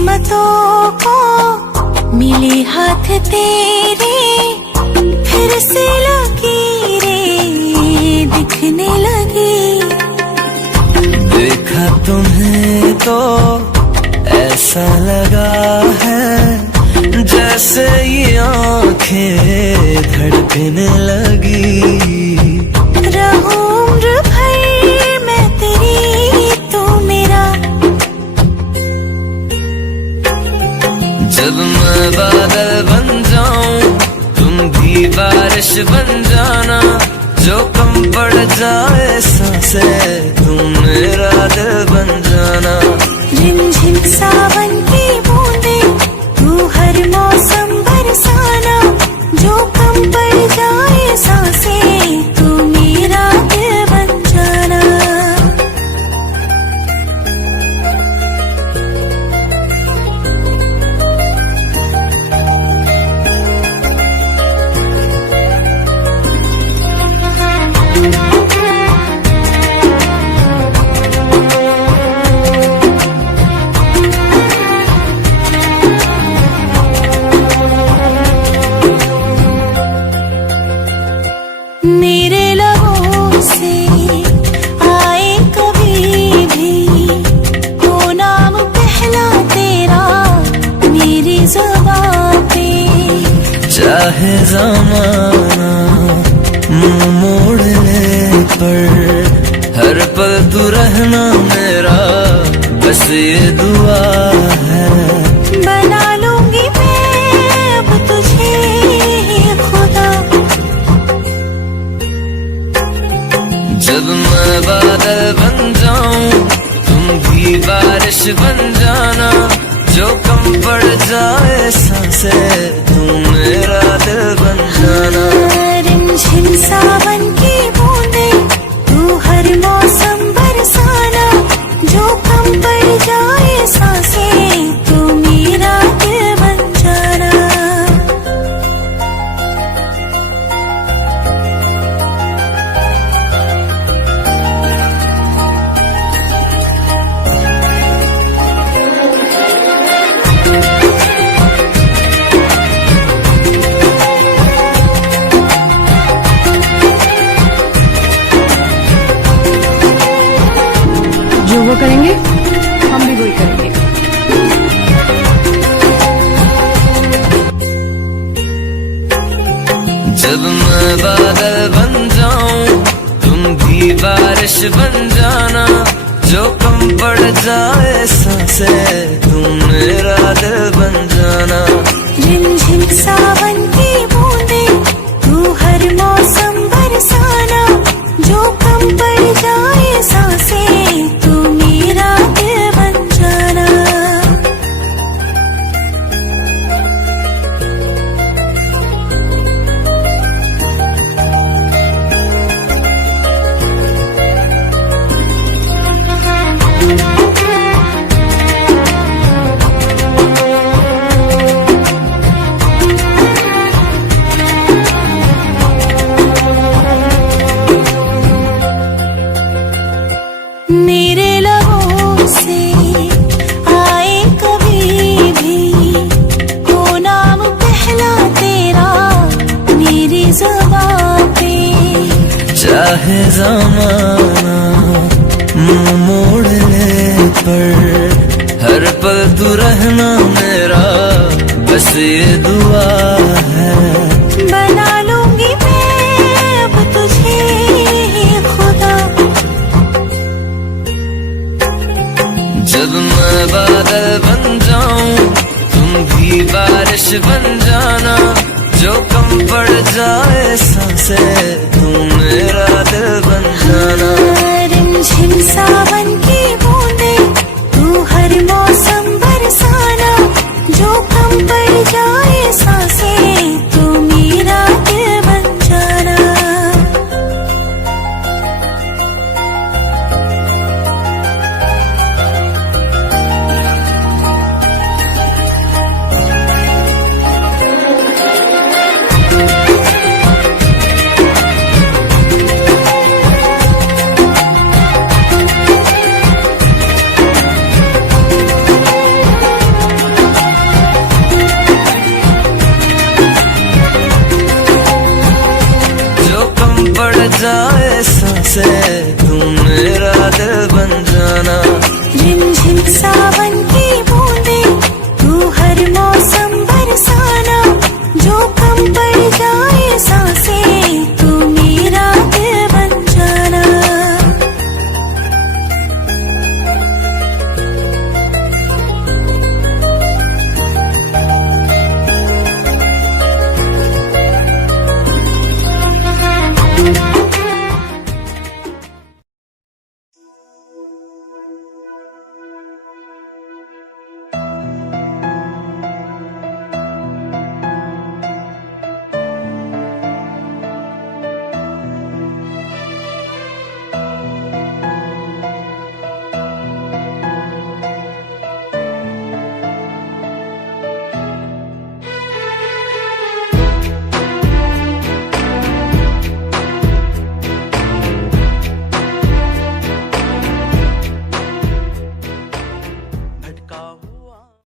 किस्मतों को मिले हाथ तेरे, फिर से लकीरें दिखने लगी। देखा तुम्हें तो ऐसा लगा है जैसे ये आंखें धड़कने लगी। रहूं उम्र भर मैं तेरी, तू मेरा। जब मैं बादल बन जाऊं तुम भी बारिश बन जाना, जो कम पड़ जाए सांसें तुम मेरा दिल बन जाना। रिमझिम सावन की बूंदें तू हर मौसम बरसाना, जो कम पड़ जाए सांसें तू मेरा दिल बन जाना। मेरे लबों से आए कभी भी तो नाम पहला तेरा मेरी जुबां पे। चाहे ज़माना मुंह मोड़ ले पर हर पल तू रहना मेरा, बस ये दुआ है। बना लूंगी मैं अब तुझे खुदा। जब मैं बादल बन जाऊं तुम भी बारिश बन जाना, जो कम पड़ जाए सांसें तुम मेरा दिल बन जाना। रिमझिम सावन की बूंदें तू हर मौसम बरसाना, जो कम पड़ जाए सांसें तू मेरा दिल बन जाना। जो वो करेंगे हम भी वही करेंगे। जब मैं बादल बन जाऊं तुम भी बारिश बन जाना, जो कम पड़ जाए सांसें तुम मेरा दिल बन जाना। रिमझिम सावन की बूंदें तू हर मौसम बरसाना, जो कम पड़ जाए सांसें तू मेरा दिल बन जाना। मेरे लबों से आए कभी भी तो नाम पहला तेरा मेरी जुबां पे। चाहे ज़माना मुंह मोड़ ले पर हर पल तू रहना मेरा, बस ये दुआ है। बना लूंगी मैं अब तुझे खुदा। जब मैं बादल बन जाऊं तुम भी बारिश बन जाना, जो कम पड़ जाए सांसें तुम मेरा दिल बन जाना। रिमझिम सावन